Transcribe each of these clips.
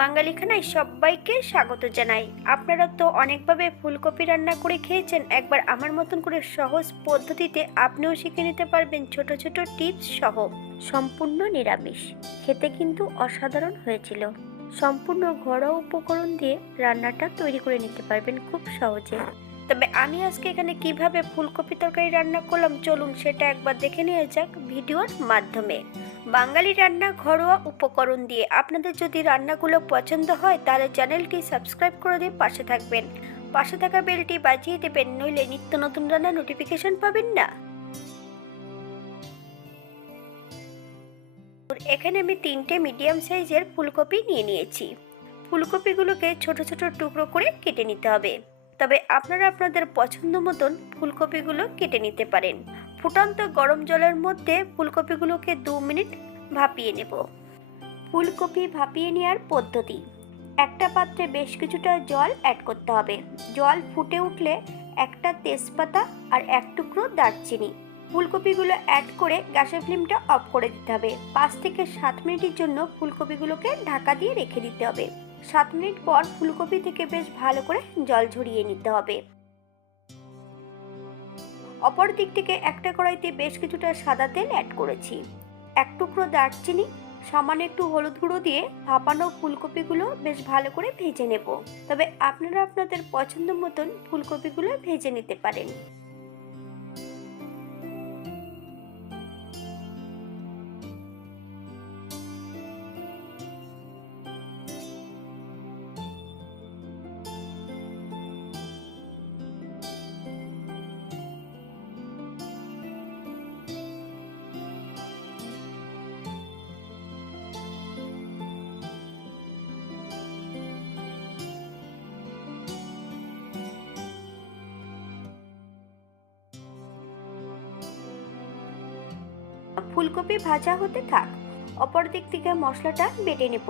বাঙালি খানায় সবাইকে স্বাগত জানাই। আপনারা তো অনেকভাবে ফুলকপি রান্না করে খেয়েছেন, একবার আমার মতন করে সহজ পদ্ধতিতে আপনিও শিখে নিতে পারবেন ছোট ছোট টিপস সহ। সম্পূর্ণ নিরামিষ, খেতে কিন্তু অসাধারণ হয়েছিল। সম্পূর্ণ ঘরোয়া উপকরণ দিয়ে রান্নাটা তৈরি করে নিতে পারবেন খুব সহজে। তবে আমি আজকে এখানে কীভাবে ফুলকপি তরকারি রান্না করলাম চলুন সেটা একবার দেখে নিয়ে যাক ভিডিওর মাধ্যমে। বাঙালি রান্না ঘরোয়া উপকরণ দিয়ে আপনাদের যদি রান্নাগুলো পছন্দ হয়, তাহলে চ্যানেলটি সাবস্ক্রাইব করে দিয়ে পাশে থাকবেন। পাশে থাকা বেলটি বাজিয়ে দেবেন, নইলে নিত্য নতুন রান্না নোটিফিকেশন পাবেন না। এখানে আমি তিনটে মিডিয়াম সাইজের ফুলকপি নিয়ে নিয়েছি। ফুলকপিগুলোকে ছোট ছোট টুকরো করে কেটে নিতে হবে। তবে আপনারা আপনাদের পছন্দ মতন ফুলকপিগুলো কেটে নিতে পারেন। ফুটন্ত গরম জলের মধ্যে ফুলকপিগুলোকে দু মিনিট ভাপিয়ে নেব। ফুলকপি ভাপিয়ে নেওয়ার পদ্ধতি। একটা পাত্রে বেশ কিছুটা জল অ্যাড করতে হবে। জল ফুটে উঠলে একটা তেজপাতা আর এক টুকরো দারচিনি। ফুলকপিগুলো অ্যাড করে গ্যাসের ফ্লেমটা অফ করে দিতে হবে। পাঁচ থেকে সাত মিনিটের জন্য ফুলকপিগুলোকে ঢাকা দিয়ে রেখে দিতে হবে। সাত মিনিট পর ফুলকপি থেকে বেশ ভালো করে জল ঝরিয়ে নিতে হবে। অপর দিক থেকে একটা কড়াইতে বেশ কিছুটা সাদা তেল অ্যাড করেছি। এক টুকরো দারচিনি, সামান্য একটু হলুদ গুঁড়ো দিয়ে ভাপানো ফুলকপিগুলো বেশ ভালো করে ভেজে নেব। তবে আপনারা আপনাদের পছন্দ মতন ফুলকপিগুলো ভেজে নিতে পারেন। ফুলকপি ভাজা হতে থাক। অপর দিক থেকে মশলাটা বেটে নেব।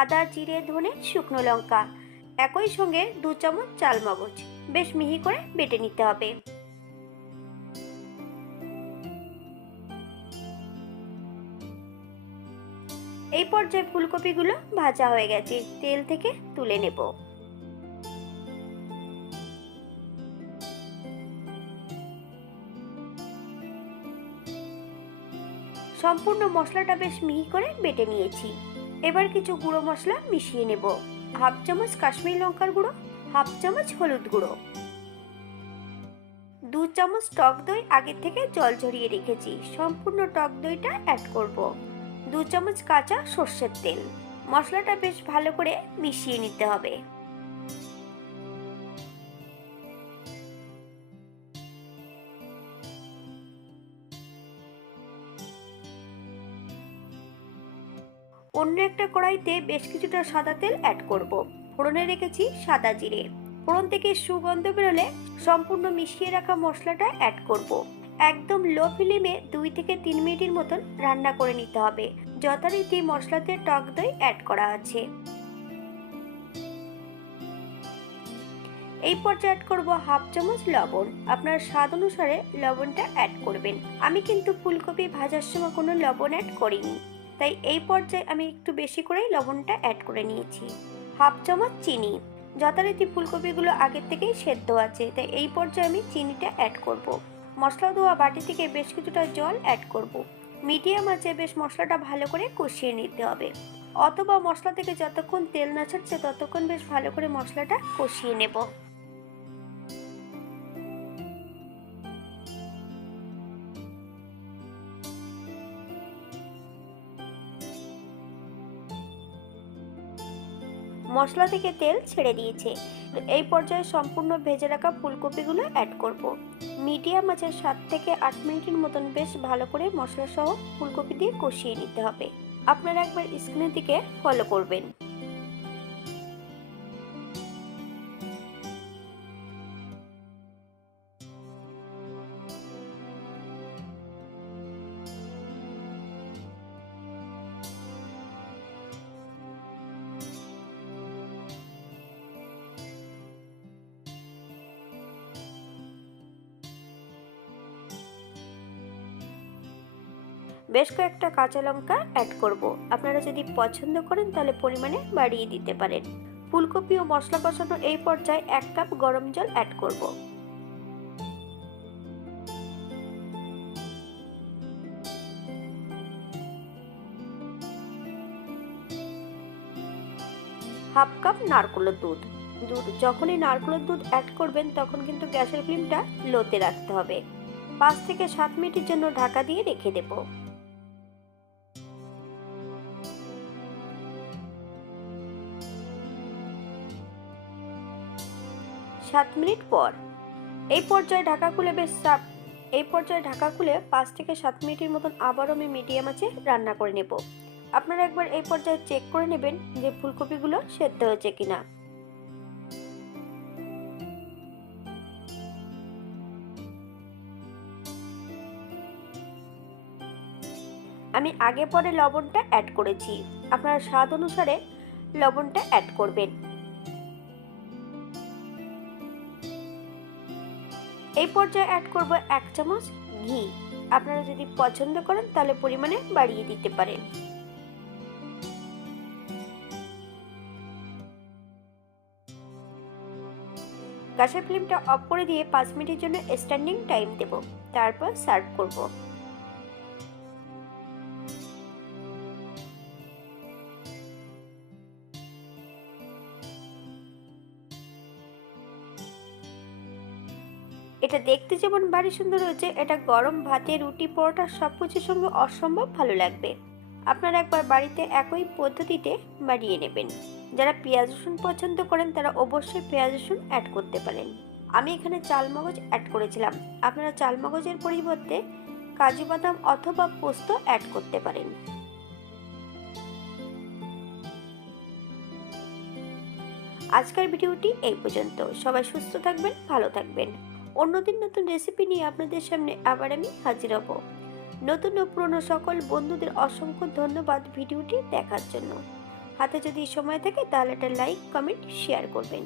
আদা, জিরে, ধনে, শুকনো লঙ্কা। একই সঙ্গে দু চামচ চাল মগজ বেশ মিহি করে বেটে নিতে হবে। এই পর্যায়ে ফুলকপিগুলো ভাজা হয়ে গেছে। তেল থেকে তুলে নেব। সম্পূর্ণ মশলাটা বেশ মিহি করে বেটে নিয়েছি। এবার কিছু গুঁড়ো মশলা মিশিয়ে নেব। হাফ চামচ কাশ্মীরি লঙ্কার গুঁড়ো, হাফ চামচ হলুদ গুঁড়ো। দু চামচ টক দই আগের থেকে জল ঝরিয়ে রেখেছি। সম্পূর্ণ টক দইটা অ্যাড করব। দু চামচ কাঁচা সর্ষের তেল। মশলাটা বেশ ভালো করে মিশিয়ে নিতে হবে। অন্য একটা কড়াইতে বেশ কিছুটা সাদা তেল অ্যাড করব। ফোড়নে রেখেছি সাদা জিরে। ফোড়ন থেকে সুগন্ধ বেরোলে সম্পূর্ণ মিশিয়ে রাখা মশলাটা অ্যাড করব। একদম লো ফ্লেমে দুই থেকে তিন মিনিটের মতন রান্না করে নিতে হবে। যথারীতি মশলাতে টক দই অ্যাড করা আছে। এই পর্যায়ে অ্যাড করব হাফ চামচ লবণ। আপনার স্বাদ অনুসারে লবণটা অ্যাড করবেন। আমি কিন্তু ফুলকপি ভাজার সময় কোনো লবণ অ্যাড করিনি। তাই এই পর্যায়ে আমি একটু বেশি করেই লবণটা অ্যাড করে নিয়েছি হাফ চামচ চিনি যথারীতি ফুলকপিগুলো আগের থেকেই সেদ্ধ আছে, তাই এই পর্যায়ে আমি চিনিটা অ্যাড করব। মশলা ধোয়া বাটি থেকে বেশ কিছুটা জল অ্যাড করব। মিডিয়াম আছে বেশ মশলাটা ভালো করে কষিয়ে নিতে হবে অথবা মশলা থেকে যতক্ষণ তেল না ছাড়ছে, ততক্ষণ বেশ ভালো করে মশলাটা কষিয়ে নেব মশলা থেকে তেল ছেড়ে দিয়েছে। এই পর্যায়ে সম্পূর্ণ ভেজে রাখা ফুলকপিগুলো অ্যাড করব। মিডিয়াম আছে সাত থেকে আট মিনিটের মতন বেশ ভালো করে মশলাসহ ফুলকপি দিয়ে কষিয়ে নিতে হবে। আপনারা একবার স্ক্রিনের দিকে ফলো করবেন। বেশ কয়েকটা কাঁচা লঙ্কা অ্যাড করব। আপনারা যদি পছন্দ করেন, তাহলে পরিমাণে বাড়িয়ে দিতে পারেন। ফুলকপি ও মশলা কষানো এই পর্যায়ে এক কাপ গরম জল অ্যাড করব। হাফ কাপ নারকোলের দুধ। দুধ, যখনই নারকোলের দুধ অ্যাড করবেন, তখন কিন্তু গ্যাসের ফ্লেমটা লোতে রাখতে হবে। পাঁচ থেকে সাত মিনিটের জন্য ঢাকা দিয়ে রেখে দেব। সাত মিনিট পর। এই পর্যায়ে ঢাকা খুলে বেশ চাপ। এই পর্যায়ে ঢাকা খুলে পাঁচ থেকে সাত মিনিটের মতন আবারও আমি মিডিয়াম আছে রান্না করে নেব। আপনারা একবার এই পর্যায়ে চেক করে নেবেন যে ফুলকপিগুলো সেদ্ধ হয়েছে কিনা। আমি আগে পরে লবণটা অ্যাড করেছি। আপনারা স্বাদ অনুসারে লবণটা অ্যাড করবেন। এই পর্যায়ে অ্যাড করব এক চামচ ঘি। আপনারা যদি পছন্দ করেন, তাহলে পরিমাণে বাড়িয়ে দিতে পারেন। গ্যাসের ফ্লেমটা অফ করে দিয়ে পাঁচ মিনিটের জন্য স্ট্যান্ডিং টাইম দেব। তারপর সার্ভ করব। এটা দেখতে যেমন ভারী সুন্দর হয়েছে, এটা গরম ভাতে রুটি, পরোটা সব কিছুর সঙ্গে অসম্ভব ভালো লাগবে। আপনারা একবার বাড়িতে একই পদ্ধতিতে বানিয়ে নেবেন। যারা পেঁয়াজ রসুন পছন্দ করেন, তারা অবশ্যই পেঁয়াজ রসুন অ্যাড করতে পারেন। আমি এখানে চাল মগজ অ্যাড করেছিলাম। আপনারা চাল মগজের পরিবর্তে কাজু বাদাম অথবা পোস্ত অ্যাড করতে পারেন। আজকের ভিডিওটি এই পর্যন্ত। সবাই সুস্থ থাকবেন, ভালো থাকবেন। অন্যদিন নতুন রেসিপি নিয়ে আপনাদের সামনে আবার আমি হাজির হব। নতুন ও পুরনো সকল বন্ধুদের অসংখ্য ধন্যবাদ ভিডিওটি দেখার জন্য। হাতে যদি সময় থাকে তাহলে একটা লাইক কমেন্ট শেয়ার করবেন।